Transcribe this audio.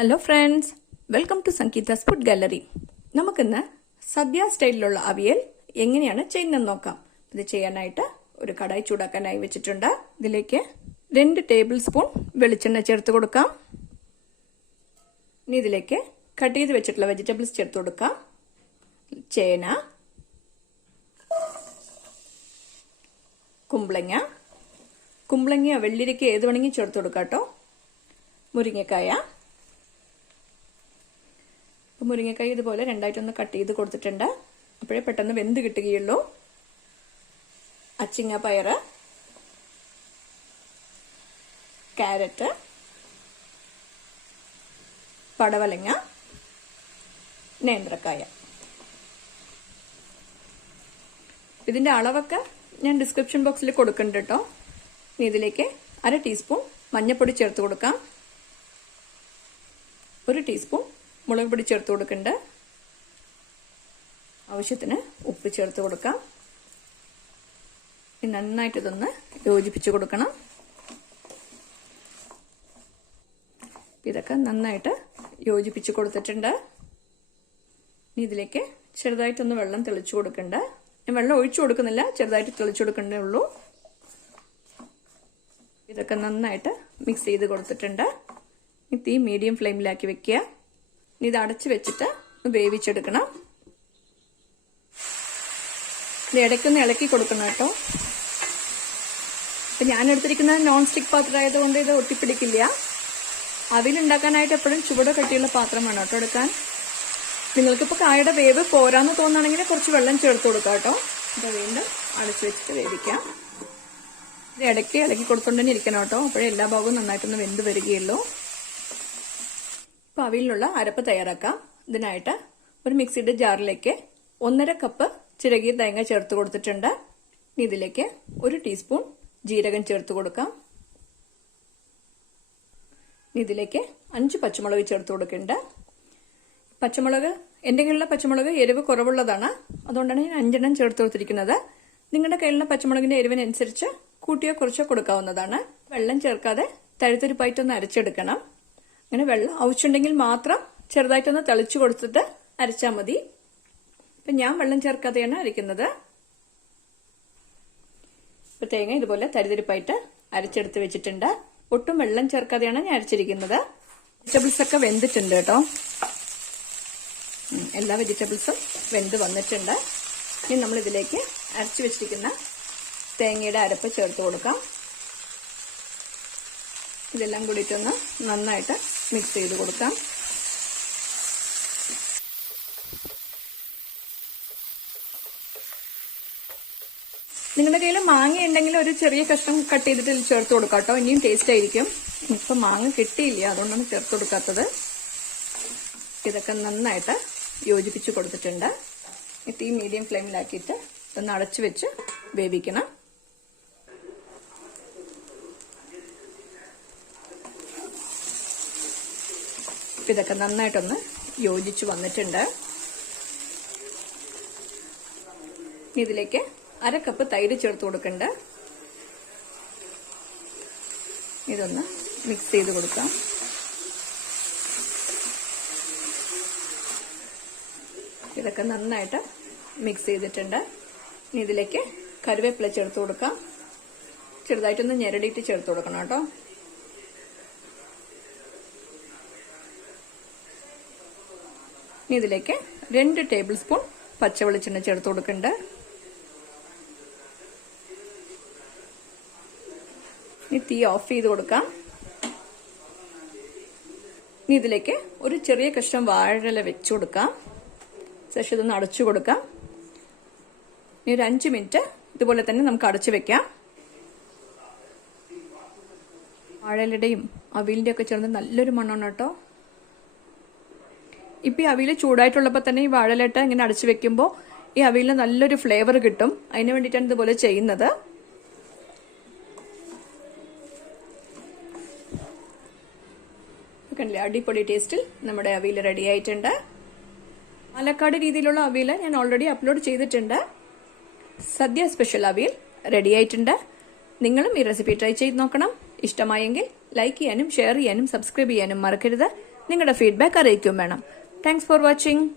Hello friends, welcome to Sangeetha's food gallery. നമുക്കിന്ന് സദ്യ സ്റ്റൈലിലുള്ള അവിയൽ എങ്ങനെയാണ് ചെയ്യുന്നതെന്ന് നോക്കാം. ഇത് ചെയ്യാനായിട്ട് ഒരു കടായി ചൂടാക്കാനായി വെച്ചിട്ടുണ്ട്. ഇതിലേക്ക് 2 ടേബിൾ സ്പൂൺ വെളിച്ചെണ്ണ ചേർത്ത് കൊടുക്കാം. ഇനി ഇതിലേക്ക് കട്ട് ചെയ്ത് വെച്ചിട്ടുള്ള വെജിറ്റബിൾസ് ചേർത്ത് കൊടുക്കാം. ചേന, കുമ്പളങ്ങ, വെള്ളിരിക്ക ഏത് വേണമെങ്കിൽ ചേർത്ത് കൊടുക്കാം കേട്ടോ. മുരിങ്ങക്കായ ഇതുപോലെ രണ്ടായിട്ടൊന്ന് കട്ട് ചെയ്ത് കൊടുത്തിട്ടുണ്ട്. അപ്പോഴേ പെട്ടെന്ന് വെന്ത് കിട്ടുകയുള്ളൂ. അച്ചിങ്ങ പയറ്, ക്യാരറ്റ്, പടവലങ്ങ, നേന്ത്രക്കായ. ഇതിന്റെ അളവൊക്കെ ഞാൻ ഡിസ്ക്രിപ്ഷൻ ബോക്സിൽ കൊടുക്കുന്നുണ്ട് കേട്ടോ. ഇനി ഇതിലേക്ക് 1/2 ടീസ്പൂൺ മഞ്ഞൾപ്പൊടി ചേർത്ത് കൊടുക്കാം. 1 ടീസ്പൂൺ മുളക് പൊടി ചേർത്ത് കൊടുക്കുന്നുണ്ട്. ആവശ്യത്തിന് ഉപ്പ് ചേർത്ത് കൊടുക്കാം. നന്നായിട്ട് ഇതൊന്ന് യോജിപ്പിച്ച് കൊടുക്കണം. ഇതൊക്കെ നന്നായിട്ട് യോജിപ്പിച്ച് കൊടുത്തിട്ടുണ്ട്. ഇനി ഇതിലേക്ക് ചെറുതായിട്ടൊന്ന് വെള്ളം തെളിച്ചു കൊടുക്കണ്ട. ഞാൻ വെള്ളം ഒഴിച്ചു കൊടുക്കുന്നില്ല, ചെറുതായിട്ട് തെളിച്ചു കൊടുക്കണ്ടേ ഉള്ളൂ. ഇതൊക്കെ നന്നായിട്ട് മിക്സ് ചെയ്ത് കൊടുത്തിട്ടുണ്ട്. ഈ തീ മീഡിയം ഫ്ലെയിമിലാക്കി വെക്കുക. ഇത് അടച്ചു വെച്ചിട്ട് വേവിച്ചെടുക്കണം. ഇത് ഇടയ്ക്കൊന്ന് ഇളക്കി കൊടുക്കണം കേട്ടോ. ഇപ്പൊ ഞാൻ എടുത്തിരിക്കുന്നത് നോൺ സ്റ്റിക് പാത്രമായതുകൊണ്ട് ഇത് ഒട്ടിപ്പിടിക്കില്ല. അവിയലുണ്ടാക്കാനായിട്ട് എപ്പോഴും ചുവട് കട്ടിയുള്ള പാത്രം വേണം കേട്ടോ എടുക്കാൻ. നിങ്ങൾക്കിപ്പോൾ കായയുടെ വേവ് പോരാന്ന് തോന്നുകയാണെങ്കിൽ കുറച്ച് വെള്ളം ചേർത്ത് കൊടുക്കാം കേട്ടോ. ഇത് വീണ്ടും അടച്ചു വെച്ചിട്ട് വേവിക്കാം. ഇത് ഇടയ്ക്ക് ഇളക്കി കൊടുത്തോണ്ട് തന്നെ ഇരിക്കണം കേട്ടോ. അപ്പോഴേ എല്ലാ ഭാഗവും നന്നായിട്ടൊന്ന് വെന്ത് വരികയുള്ളൂ. ഇപ്പൊ അവിയലിനുള്ള അരപ്പ് തയ്യാറാക്കാം. ഇതിനായിട്ട് ഒരു മിക്സിയുടെ ജാറിലേക്ക് 1.5 കപ്പ് ചിരകിയ തേങ്ങ ചേർത്ത് കൊടുത്തിട്ടുണ്ട്. ഇതിലേക്ക് 1 ടീസ്പൂൺ ജീരകം ചേർത്ത് കൊടുക്കാം. ഇതിലേക്ക് 5 പച്ചമുളക് ചേർത്ത് കൊടുക്കുന്നുണ്ട്. പച്ചമുളക് എന്റെ കയ്യിലുള്ള പച്ചമുളക് എരിവ് കുറവുള്ളതാണ്, അതുകൊണ്ടാണ് ഞാൻ 5 എണ്ണം ചേർത്ത് കൊടുത്തിരിക്കുന്നത്. നിങ്ങളുടെ കയ്യിലുള്ള പച്ചമുളകിന്റെ എരിവിനനുസരിച്ച് കൂട്ടിയോ കുറച്ചോ കൊടുക്കാവുന്നതാണ്. വെള്ളം ചേർക്കാതെ തഴുത്തരിപ്പായിട്ടൊന്ന് അരച്ചെടുക്കണം. അങ്ങനെ വെള്ളം ആവശ്യമുണ്ടെങ്കിൽ മാത്രം ചെറുതായിട്ടൊന്ന് തെളിച്ചു കൊടുത്തിട്ട് അരച്ചാൽ മതി. ഇപ്പൊ ഞാൻ വെള്ളം ചേർക്കാതെയാണ് അരയ്ക്കുന്നത്. ഇപ്പൊ തേങ്ങ ഇതുപോലെ തരിതരിപ്പായിട്ട് അരച്ചെടുത്ത് വെച്ചിട്ടുണ്ട്. ഒട്ടും വെള്ളം ചേർക്കാതെയാണ് ഞാൻ അരച്ചിരിക്കുന്നത്. വെജിറ്റബിൾസ് ഒക്കെ വെന്തിട്ടുണ്ട് കേട്ടോ. എല്ലാ വെജിറ്റബിൾസും വെന്ത് വന്നിട്ടുണ്ട്. ഇനി നമ്മൾ ഇതിലേക്ക് അരച്ചു വെച്ചിരിക്കുന്ന തേങ്ങയുടെ അരപ്പ് ചേർത്ത് കൊടുക്കാം. ഇതെല്ലാം കൂടിയിട്ടൊന്ന് നന്നായിട്ട് മിക്സ് ചെയ്ത് കൊടുക്കാം. നിങ്ങളുടെ കയ്യിൽ മാങ്ങ ഉണ്ടെങ്കിൽ ഒരു ചെറിയ കഷ്ണം കട്ട് ചെയ്തിട്ട് ചേർത്ത് കൊടുക്കാം കേട്ടോ. ഇനിയും ടേസ്റ്റ് ആയിരിക്കും. ഇപ്പൊ മാങ്ങ കിട്ടിയില്ല, അതുകൊണ്ടാണ് ചേർത്ത് കൊടുക്കാത്തത്. ഇതൊക്കെ നന്നായിട്ട് യോജിപ്പിച്ച് കൊടുത്തിട്ടുണ്ട്. തീ മീഡിയം ഫ്ലെയിമിലാക്കിയിട്ട് ഒന്ന് അടച്ചു വെച്ച് വേവിക്കണം. ഇതൊക്കെ നന്നായിട്ടൊന്ന് യോജിച്ച് വന്നിട്ടുണ്ട്. ഇതിലേക്ക് 1/2 കപ്പ് തൈര് ചേർത്ത് കൊടുക്കുന്നുണ്ട്. ഇതൊന്ന് മിക്സ് ചെയ്ത് കൊടുക്കാം. ഇതൊക്കെ നന്നായിട്ട് മിക്സ് ചെയ്തിട്ടുണ്ട്. ഇതിലേക്ക് കറിവേപ്പില ചേർത്ത് കൊടുക്കാം. ചെറുതായിട്ടൊന്ന് ഞെരടിയിട്ട് ചേർത്ത് കൊടുക്കണം കേട്ടോ. ഇതിലേക്ക് 2 ടേബിൾ സ്പൂൺ പച്ചവെളിച്ചെണ്ണ ചേർത്ത് കൊടുക്കുന്നുണ്ട്. ഇനി തീ ഓഫ് ചെയ്ത് കൊടുക്കാം. ഇനി ഇതിലേക്ക് ഒരു ചെറിയ കഷ്ണം വാഴയില വെച്ചു കൊടുക്കാം. ശേഷം ഇതൊന്ന് അടച്ചു കൊടുക്കാം. ഇനി ഒരു 5 മിനിറ്റ് ഇതുപോലെ തന്നെ നമുക്ക് അടച്ചു വെക്കാം. വാഴയിലയുടെയും അവിയലിന്റെ ഒക്കെ ചേർന്ന് നല്ലൊരു മണമാണ് കേട്ടോ. ഇപ്പൊ ഈ അവിയൽ ചൂടായിട്ടുള്ളപ്പോൾ തന്നെ ഈ വാഴയിലിട്ട ഇങ്ങനെ അടച്ചു വെക്കുമ്പോൾ ഈ അവിയലിന് നല്ലൊരു ഫ്ലേവർ കിട്ടും. അതിന് വേണ്ടിയിട്ടാണ് ഇതുപോലെ ചെയ്യുന്നത്. കണ്ടില്ലേ, അടിപൊളി ടേസ്റ്റിൽ നമ്മുടെ അവിയൽ റെഡി ആയിട്ടുണ്ട്. പാലക്കാട് രീതിയിലുള്ള അവിയൽ ഞാൻ ഓൾറെഡി അപ്ലോഡ് ചെയ്തിട്ടുണ്ട്. സദ്യ സ്പെഷ്യൽ അവിയൽ റെഡി ആയിട്ടുണ്ട്. നിങ്ങളും ഈ റെസിപ്പി ട്രൈ ചെയ്ത് നോക്കണം. ഇഷ്ടമായെങ്കിൽ ലൈക്ക് ചെയ്യാനും ഷെയർ ചെയ്യാനും സബ്സ്ക്രൈബ് ചെയ്യാനും മറക്കരുത്. നിങ്ങളുടെ ഫീഡ്ബാക്ക് അറിയിക്കും വേണം. Thanks for watching.